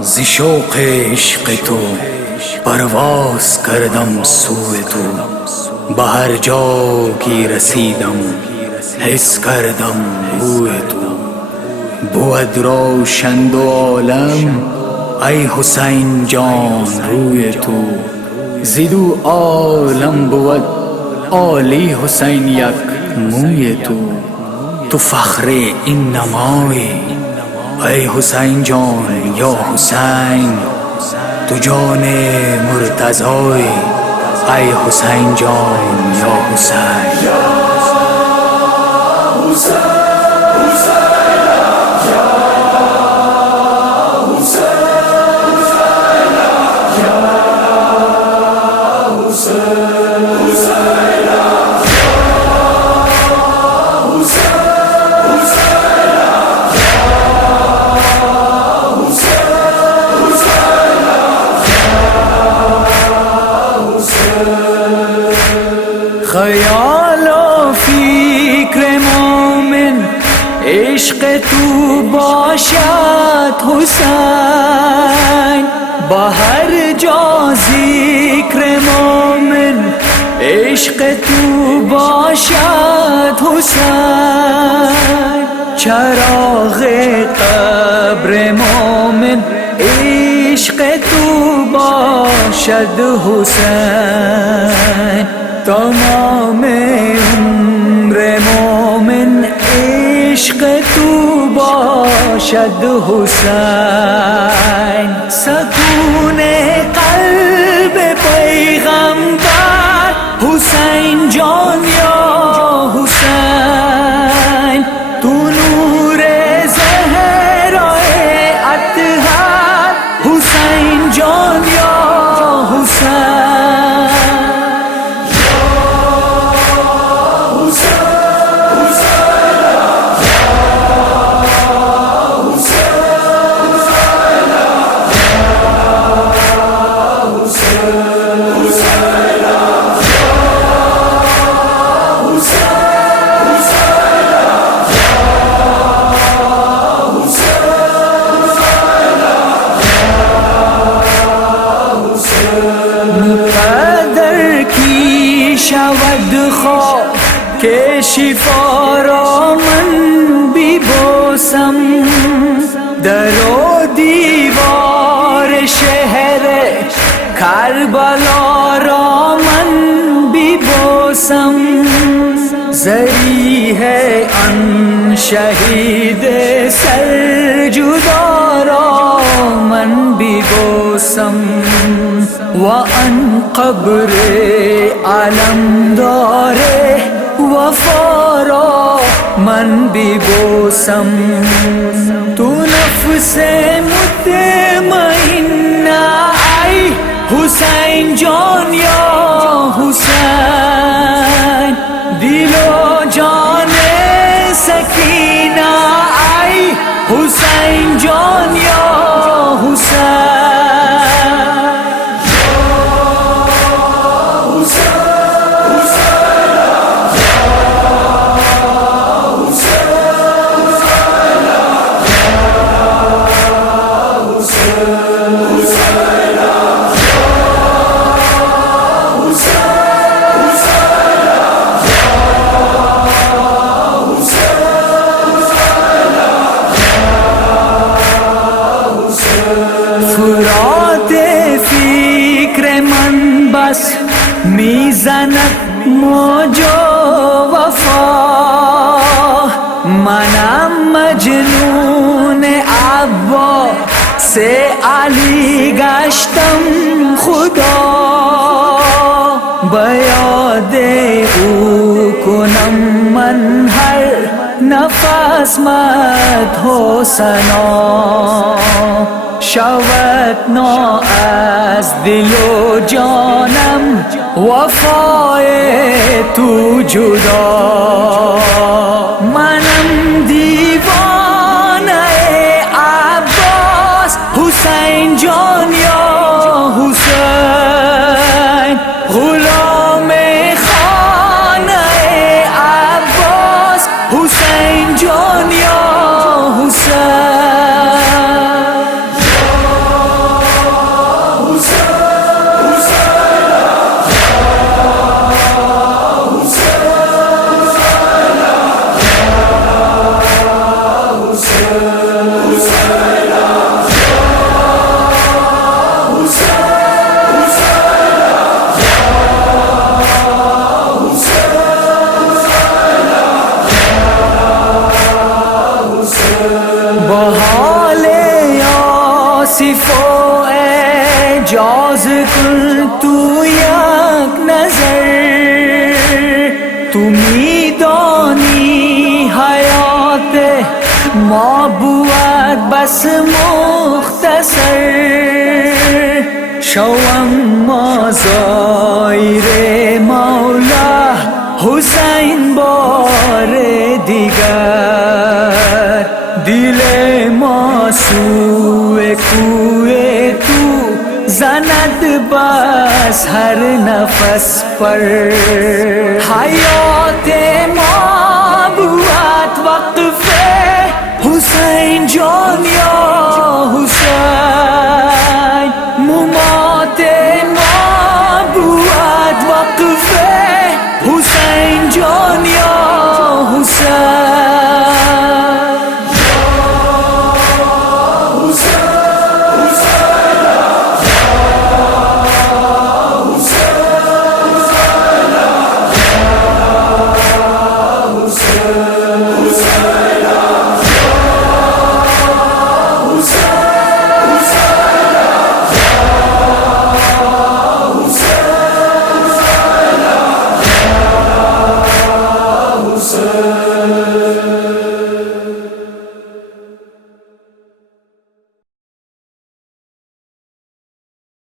ز شوق عشق تو پرواز کردم سوی تو، به هر جا که رسیدم حس کردم بوی تو. بود روشن دو عالم ای حسین جان روی تو، ز دو عالم بود عالی حسین یک موی تو. تو فخر این نمای ای حسین جان یا حسین، تو جان مرتضای ای حسین جان یا حسین. خیال و فکر مومن عشق تو باشد حسین، با هر جا ذکر مومن عشق تو باشد حسین. چراغ قبر مومن عشق تو باشد حسین. تمام عمر مومن عشق تو باشد حسین. سکون قلب پیغمبر حسین جان یا حسین، تو نور زهرای اطهر حسین جان یا حسین. قدر کی شود خواب که شفا را من ببوسم، در و دیوار شهر کربلا را من ببوسم. ذریح آن شهید سرجدا را من ببوسم، و آن قبر علمدار وفا را من ببوسم. تو نفس مطمئنه ای حسین جان یا حسین، دل و جان سکینه ای حسین جان یا حسین. فرات فکر من بس میزند موج وفا، منم مجنون عباس علی گشتم خدا. به یاد او کنم من هر نفس مدح و ثنا، شود نا از دل و جانم وفای تو جدا. منم دیوانه عباس حسین جان یا حسین، غلام خانه عباس حسین جان یا حسین. بحال آصف و اعجاز کن تو یک نظر تو میدانی حیات ما بود بس مختصر شوم مزایر مولا حسین بار دیگر دل ما سوی کوی تو زند بس هر نفس پر حیات ما بود وقف حسین جان یا